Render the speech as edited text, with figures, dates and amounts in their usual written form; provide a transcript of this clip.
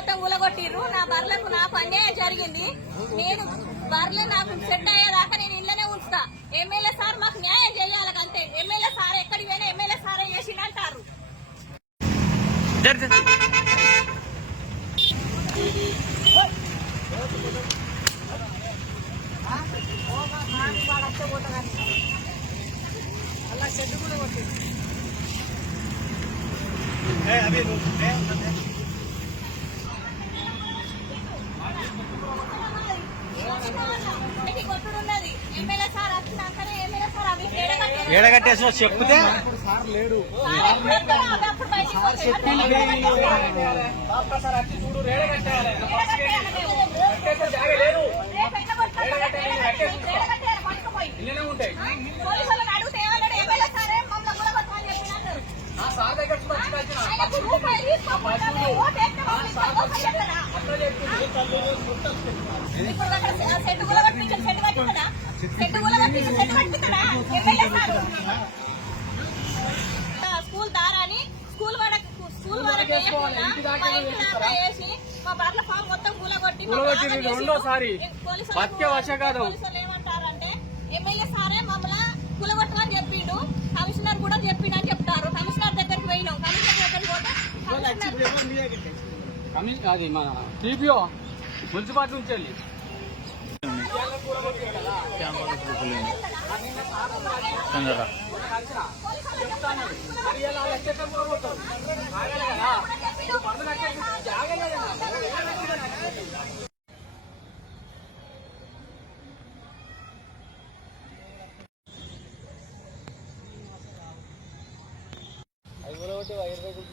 మొత్తం ఊలగొట్టిర్రు. నా బర్రెలకు నాకు అన్యాయం జరిగింది. నేను బర్రెలు నాకు సెట్ అయ్యేదాకా నేను ఇళ్ళనే ఉంచుతా. ఎమ్మెల్యే సార్ మాకు న్యాయం చేయాలి అంతే. ఎమ్మెల్యే సార్ ఎక్కడికి పోయినా ఎమ్మెల్యే సారే చేసిండంటారు. అలా చెట్టు కూడా కొట్టింది. ఏడగట్టేసి చెప్తే సార్ లేడు ఉంటాయి. స్కూల్ దారాని స్కూల్ వరకు వేసి మా బర్ల ఫామ్ మొత్తం కూలగొట్టి రెండోసారి బతికే వర్ష కాదు. ఏమంటారంటే ఎమ్మెల్యే సారే మమ్మల్ని కూలగొట్టమని చెప్పిండు. కమిషనర్ కూడా చెప్పిండు అని చెప్తారు. కమిషనర్ దగ్గరికి పోయినాం. కమిషనర్ దగ్గరికి పోతే అది మన టీపీఓ మున్సిపాలిటీ నుంచి వెళ్ళి అది